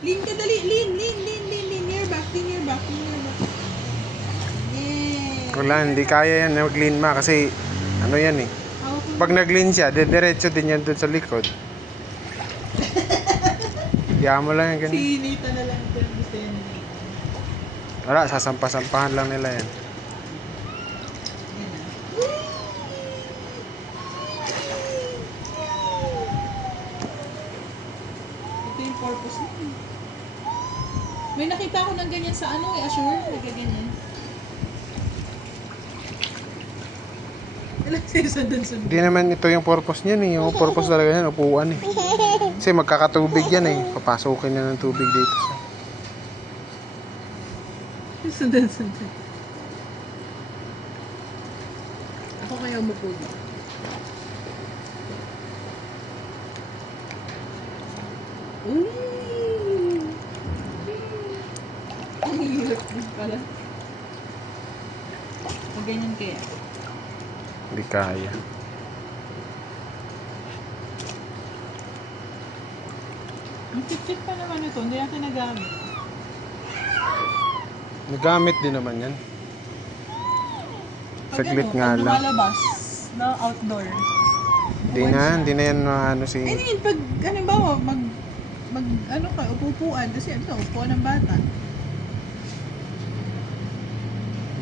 Lean ka dali. Lean. Near back. Yeah. Wala, hindi kaya yan mag-lean ma kasi ano yan eh. Pag nag-lean siya, diretso din yan dun sa likod. Kaya mo lang yan ganyan. Si Nathan na lang ito yung gusto yan. Wala, sasampa-sampahan lang nila yan. Ito yung purpose mo. May nakita ko ng ganyan sa ano eh, Assure, nagaganyan. Alam siya sundan-sundan. Hindi naman ito yung purpose niyan eh. Yung purpose talaga yan, upuan eh. Kasi magkakatubig yan eh. Papasukin na ng tubig dito siya. Sundan-sundan. Ako kaya umupo dito. Uy! Ang hirap din pala. Pag ganyan kaya. Hindi kaya. Ang chip-chip pa naman ito, hindi natin nagamit. Nagamit din naman yan. Saglit nga pag lang. lumalabas na outdoor. Hindi na yan ano si... I mean, pag halimbawa, mag ano ka, upupuan, kasi ano, upuan ng bata.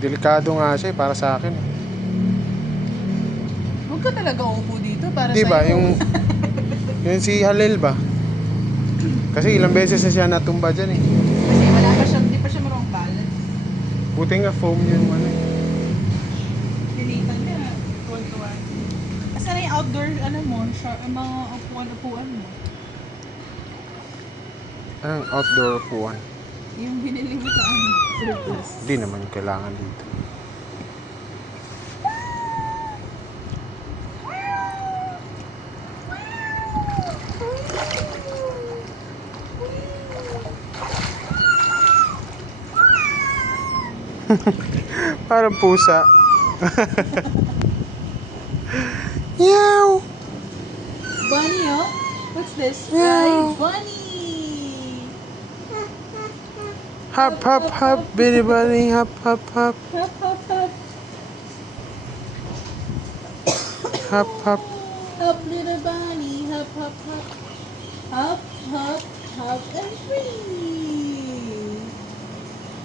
Delikado nga siya eh, para sa akin. Huwag ka talaga upo dito para Di ba? sa'yo. Yung si Halil ba? Kasi ilang beses na siya natumba dyan eh. Kasi wala pa siya, hindi pa siya marunong balance. Buti nga foam yung ano eh. Pilitan niya, tuwan-tuwan. Kasi na yung outdoor, ano mo, yung mga upuan-upuan mo. Anong outdoor upuan? Yung binili mo sa ano, surplus. Hindi naman kailangan dito. Parang pusa. Meow! Bunny, oh? What's this? Meow. Ay, bunny! Hop, hop, hop, bitty bunny, hop, hop, hop. Hop, hop, hop. Hop, hop. Hop, little bunny, hop, hop, hop. Hop, hop, hop, and free!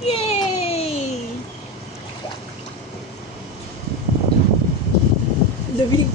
Yay! The big.